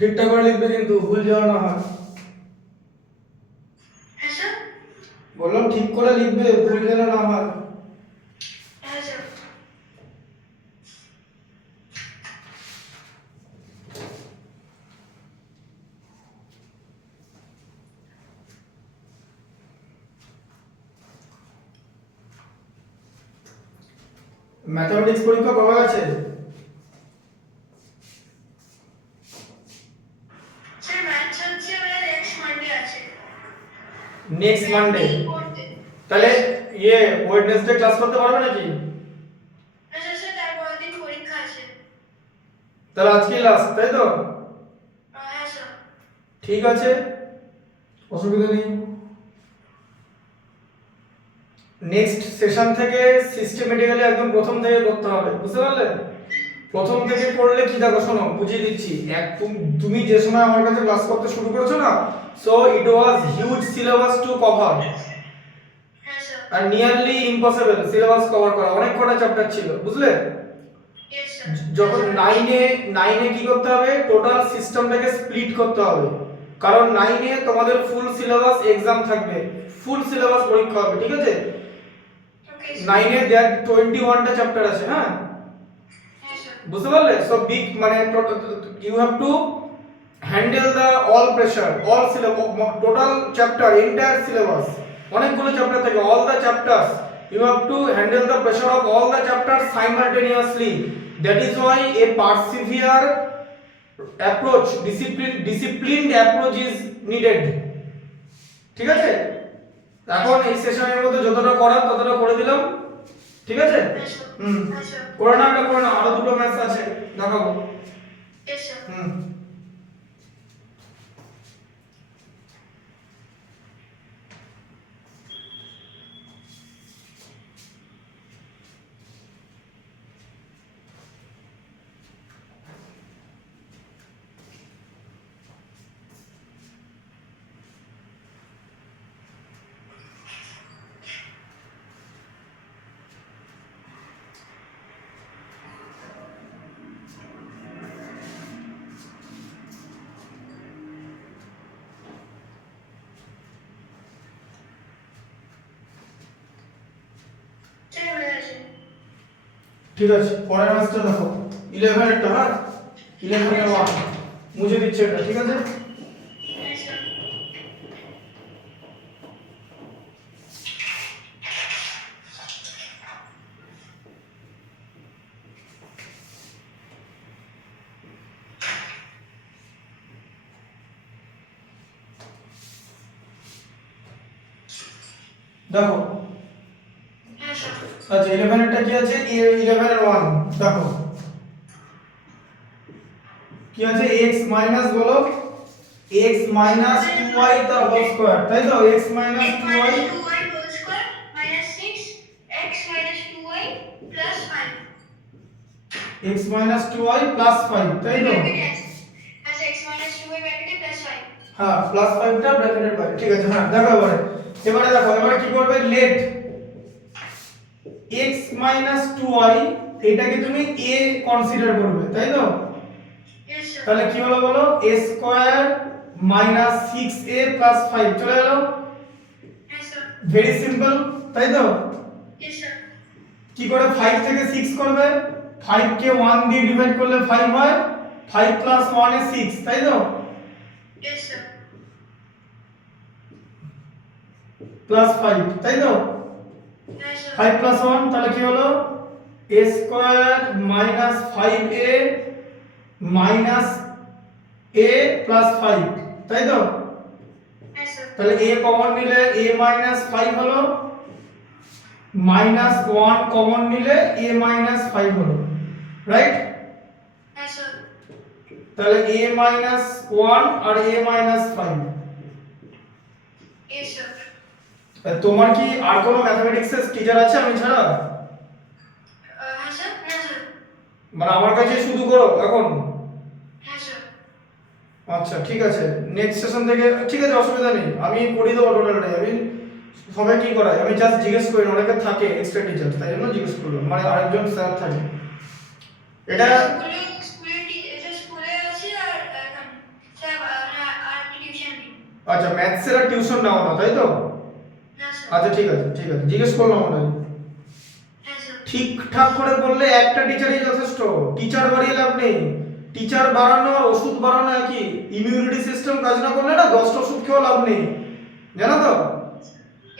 ঠিকঠাক করে লিখবে কিন্তু, ভুল যেন না হয়। হ্যাঁ স্যার। বললাম ঠিক করে লিখবে, ভুল যেন না হয়। হ্যাঁ স্যার। ম্যাথমেটিক্স পরীক্ষা কবে আছে? স্যার ম্যাথস হচ্ছে মানে নেক্সট মানডে আছে। Next Monday? করতে। তাহলে ওয়েডনেসডে ক্লাস করতে পারবে নাকি? হ্যাঁ স্যার, স্যার তারপরের দিন পরীক্ষা আছে। তাহলে আজকে লাস্ট, তাই তো? হ্যাঁ স্যার। ঠিক আছে, অসুবিধা নেই। নেক্সট সেশন থেকে সিস্টেমেটিক্যালি একদম প্রথম থেকে করতে হবে, বুঝতে পারলে? প্রথম থেকে করলে কি, দেখো শোনো বুঝিয়ে দিচ্ছি। তুমি যে সময় আমার কাছে ক্লাস করতে শুরু করেছো না, so it was huge syllabus to cover হ্যাঁ স্যার। আর নিয়ারলি ইম্পসিবল সিলেবাস কভার করা, অনেক কটা চ্যাপ্টার ছিল, বুঝলে? Yes sir. যখন নাইনে কি করতে হবে, টোটাল সিস্টেমটাকে স্প্লিট করতে হবে, কারণ নাইনে তোমাদের ফুল সিলেবাস এক্সাম থাকবে, ফুল সিলেবাস পরীক্ষা হবে, ঠিক আছে? Okay sir. নাইনে দেয়ার 21টা চ্যাপ্টার আছে, হ্যাঁ হ্যাঁ স্যার। বুঝতে পারলে? সো বিগ মানে you have to handle the all pressure, all syllabus, total chapter, entire syllabus, অনেকগুলো চ্যাপ্টার থাকে, all the chapters you have to handle the pressure of all the chapters simultaneously. That is why a persevere approach, disciplined approach is needed. ঠিক আছে, এখন এই সেশনের মধ্যে যতটা করার ততটা করে দিলাম, ঠিক আছে? Yes, sir. হুম, Yes, sir. করে না, এটা করে না, আরো দুটো ম্যাথস আছে দেখাবো। Yes, sir. হুম, Sir, হয়ে গেছে। ঠিক আছে, পরের ম্যাথসটা দেখো 11 এরটা, হ্যাঁ 11 এর 1 মুছে দিচ্ছে এটা, ঠিক আছে? Yes, sir. দেখো, Yes, sir. আচ্ছা 11 এরটা কি আছে, a 11 এর 1 দেখো কি আছে, x মাইনাস বলো x মাইনাস 2y তার হোল স্কয়ার, তাই তো? x minus X 2y, minus 2y whole square minus 6 x minus 2y plus 5. x minus 2y plus 5, তাই তো? As x minus 2y bracketed plus 5. হ্যাঁ, প্লাস 5 টা ব্র্যাকেটের বাইরে, ঠিক আছে? হ্যাঁ দেখো এবারে দেখো, এবারে কি করবে, লেট x মাইনাস 2y এটাকে তুমি a কনসিডার করবে, তাই তো? Yes, sir. তাহলে কি হলো বলো, a square minus 6a plus 5 চলে গেল, Yes, sir. ভেরি সিম্পল, তাই তো? Yes, sir. কি করে 5 থেকে 6 করবে, 5 কে 1 দিয়ে ডিভাইড করলে 5 হয়, 5 প্লাস 1 এ 6, তাই তো? Yes, sir. প্লাস 5, তাই তো? Yes, sir. 5 প্লাস 1 তাহলে কি হলো, a square minus 5a minus a plus 5, তাই তো? Yes, sir. তাহলে a কমন নিলে a মাইনাস 5 হলো, মাইনাস 1 কমন নিলে a মাইনাস 5 হলো, রাইট? Yes, sir. তাহলে a মাইনাস 1 আর a মাইনাস 5। Yes, sir. তোমার কি আর কোনো ম্যাথমেটিক্সের টিচার আছে আমি ছাড়া? Yes, sir. Yes, sir. মানে আমার কাছে শুধু করো এখন? Yes, sir. আচ্ছা ঠিক আছে, নেক্সট সেশন থেকে, ঠিক আছে অসুবিধা নেই, আমি পড়িয়ে দেবো টোটালটাই। আমি সবাই কি করাই, আমি জাস্ট জিজ্ঞেস করি, অনেকে থাকে এক্সট্রা টিচার, তাই জন্য জিজ্ঞেস করলাম, মানে আরেকজন স্যার থাকে। এটা স্কুলে আছে আর স্যার আর টিউশন দিই। আচ্ছা, ম্যাথসের আর টিউশন নাও না, তাই তো? না স্যার। আচ্ছা ঠিক আছে, ঠিক আছে, জিজ্ঞেস করলাম ওটাই। হ্যাঁ স্যার। ঠিকঠাক করে বললে একটা টিচারই যথেষ্ট, টিচার বাড়িয়ে লাভ নেই। টিচার বাড়ানো আর ওষুধ বাড়ানো একই, ইমিউনিটি সিস্টেম কাজ না করলে না 10টা ওষুধ খেয়েও লাভ নেই, জানো তো?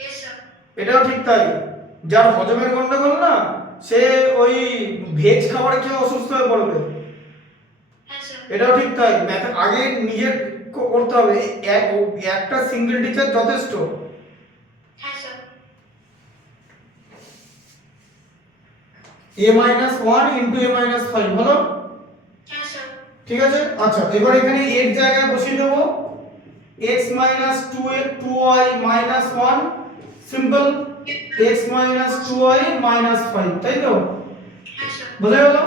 Yes sir. এটাও ঠিক তাই, যার হজমের গন্ডগোল না সে ওই ভেজ খাবার খেয়ে অসুস্থ হয়ে পড়বে। হ্যাঁ স্যার। এটাও ঠিক তাই, আগে নিজের করতে হবে, একটা সিঙ্গেল টিচার যথেষ্ট। হ্যাঁ স্যার। a-1 ইনটু a-5 হলো, হ্যাঁ স্যার। ঠিক আছে? আচ্ছা এবার এখানে এর জায়গায় বসিয়ে দেব x 2y 1, simple, x 2y 5, তাই তো? হ্যাঁ স্যার। বোঝা গেল?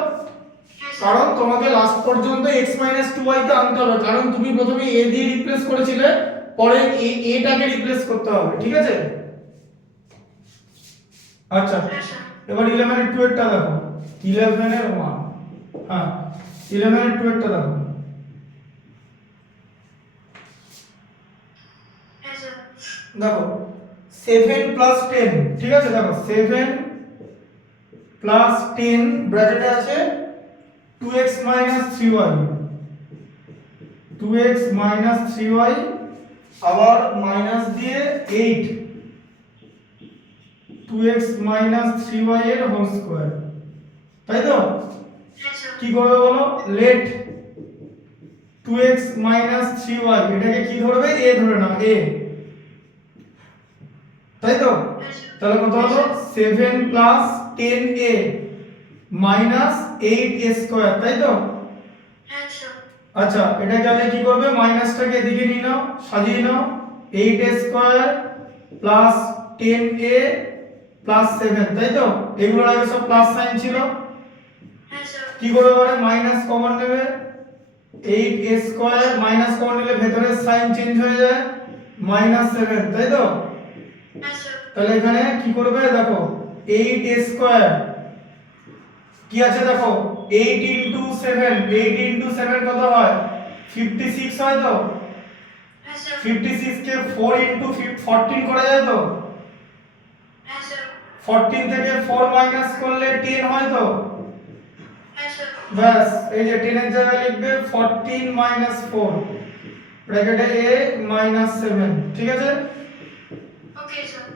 হ্যাঁ স্যার। কারণ তোমাকে লাস্ট পর্যন্ত x 2y তে আনতে হবে, কারণ তুমি প্রথমে a দিয়ে রিপ্লেস করেছিলে, পরে a টাকে রিপ্লেস করতে হবে, ঠিক আছে? আচ্ছা হ্যাঁ স্যার। এবার 11 এর 2 এরটা দেখো, 11 এর 1, হ্যাঁ 11 এর 2 এরটা দেখো। হ্যাঁ স্যার। দেখো 7 প্লাস 10, ঠিক আছে? দেখো 7 প্লাস 10 ব্র্যাকেটে আছে 2x 3y, 2x 3y, আবার মাইনাস দিয়ে 8, 2x minus 3y এর হোল স্কয়ার, তাই তো? হ্যাঁ স্যার। কি করবে বলো, লেট 2x minus 3y এটাকে কি ধরবে, a ধরে নাও, a, তাই তো? তাহলে কত হলো 7 plus 10a minus 8a square, তাই তো? হ্যাঁ স্যার। আচ্ছা এটাকে আগে কি করবে, মাইনাসটাকে এদিকে নিয়ে নাও, সাজিয়ে নাও, 8a square plus 10a plus 7, তাই তো? এগুলোর আগে সব প্লাস সাইন ছিল, হ্যাঁ স্যার। কি করবে এবারে মাইনাস কমন নেবে, 8a স্কয়ার মাইনাস কমন নিলে ভেতরের সাইন চেঞ্জ হয়ে যায়, মাইনাস 7, তাই তো? হ্যাঁ স্যার। তাহলে এখানে কি করবে দেখো, 8a স্কয়ার কি আছে দেখো, 8 ইনটু 7, 8 ইনটু 7 কত হয়, 56 হয় তো? হ্যাঁ স্যার। 56 কে 4 ইনটু 14 করা যায় তো? হ্যাঁ স্যার। 14 থেকে 4 মাইনাস করলে 10 হয় তো? হ্যাঁ স্যার। ব্যাস, এই যে 10 এর জায়গায় লিখবে 14 মাইনাস 4 ব্র্যাকেটে a মাইনাস 7, ঠিক আছে? Okay sir.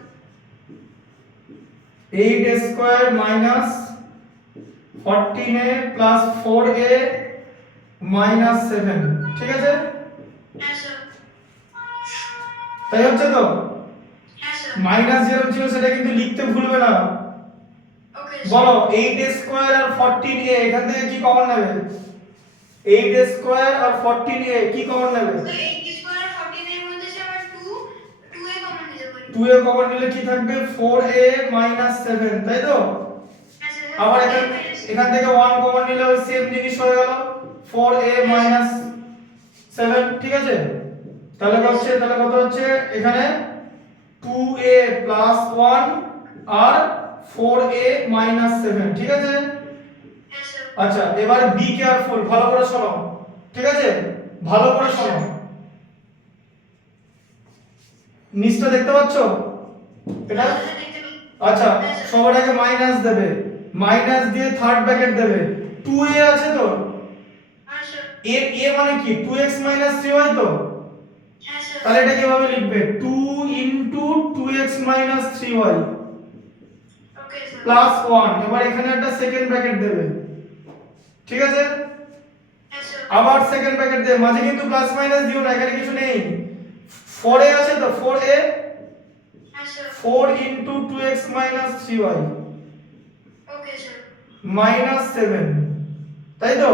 8a square minus 14a plus 4a minus 7, ঠিক আছে? হ্যাঁ স্যার। তাই হচ্ছে তো? হ্যাঁ স্যার। মাইনাস যেরকম ছিল সেটা কিন্তু লিখতে ভুলবে না। ওকে বলো 8a স্কয়ার আর 14a এখান থেকে কি কমন নেবে, 8a স্কয়ার আর 14a কি কমন নেবে, তো 8 স্কয়ার 14 এর মধ্যে স্যার আমরা 2 এ কমন নিতে পারি। 2a কমন নিলে কি থাকবে 4a মাইনাস 7, তাই তো? হ্যাঁ স্যার। আবার এখান থেকে 1 কমন নিলে ওই সেম জিনিস হয়ে গেল 4a মাইনাস 7, ঠিক আছে? তাহলে কত হচ্ছে এখানে 2a প্লাস 1 আর 4a মাইনাস 7, ঠিক আছে? হ্যাঁ স্যার। আচ্ছা এবার বি কেয়ারফুল, ভালো করে শোনো, ঠিক আছে? ভালো করে শোনো, নিচটা দেখতে পাচ্ছো এটা? আচ্ছা সবার আগে মাইনাস দেবে, মাইনাস দিয়ে থার্ড ব্র্যাকেট দেবে, 2a আছে তো, হ্যাঁ স্যার। a মানে কি 2x 3y তো? হ্যাঁ স্যার। তাহলে এটা কিভাবে লিখবে, 2 into 2x 3y okay sir. Plus 1, এবার এখানে একটা সেকেন্ড ব্র্যাকেট দেবে, ঠিক আছে? হ্যাঁ স্যার। আবার সেকেন্ড ব্র্যাকেট দেবে, মাঝে কিন্তু প্লাস মাইনাস দিও না, এখানে কিছু নেই, 4a আছে তো, 4a হ্যাঁ sir. 4 into 2x 3y okay sir. Minus 7, তাই তো?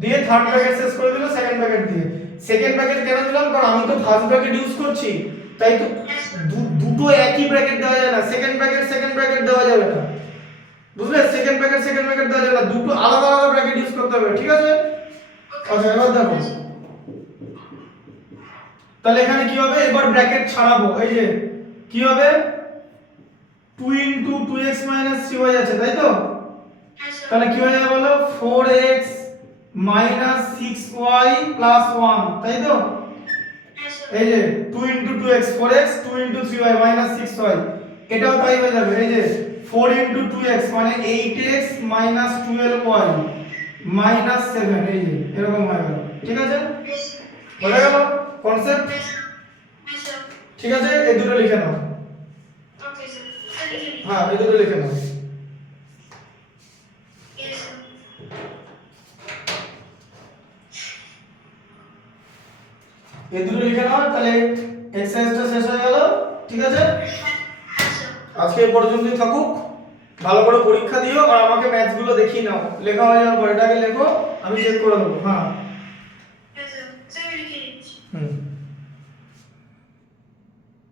দিয়ে থার্ড ব্র্যাকেট শেষ করে দিল সেকেন্ড ব্র্যাকেট দিয়ে। সেকেন্ড ব্র্যাকেট কেন দিলাম, কারণ আমি তো ফার্স্ট ব্র্যাকেট ইউজ করছি, তাই তো দুটো একই ব্র্যাকেট দেওয়া যায় না, সেকেন্ড ব্র্যাকেট দেওয়া যাবে না, বুঝলে? সেকেন্ড ব্র্যাকেট দেওয়া যাবে না, দুটো আলাদা আলাদা ব্র্যাকেট ইউজ করতে হবে, ঠিক আছে? আচ্ছা এবার দেখো, তাহলে এখানে কি হবে, এবার ব্র্যাকেট ছাড়াবো, এই যে কি হবে 2 ইনটু 2x 3y আছে, তাই তো? হ্যাঁ স্যার। তাহলে কি হয়ে যাবে বলো, 4x 6y 1, তাই তো? হ্যাঁ স্যার। এই যে 2 into 2x 4x 2 into 3y 6y, এটাও তাই হয়ে যাবে, এই যে 4 ইনটু 2x মানে 8x 12y 7, এই যে এরকম হয়ে গেল, ঠিক আছে? হয়ে গেল কনসেপ্ট, হ্যাঁ স্যার। ঠিক আছে? এই দুটো লিখে নাও, ওকে স্যার। স্যার লিখে নিন। হ্যাঁ এই দুটো লিখে নাও। Yes sir. এই দুটো লিখে নাও, তাহলে এক্সারসাইজটা শেষ হয়ে গেল, ঠিক আছে? হ্যাঁ স্যার। আজকে এই পর্যন্তই থাকুক, ভালো করে পরীক্ষা দিও আর আমাকে ম্যাথস গুলো দেখিয়ে নাও, লেখা হয়ে যাওয়ার পর এটাকে লেখো, আমি চেক করে দেবো, হ্যাঁ।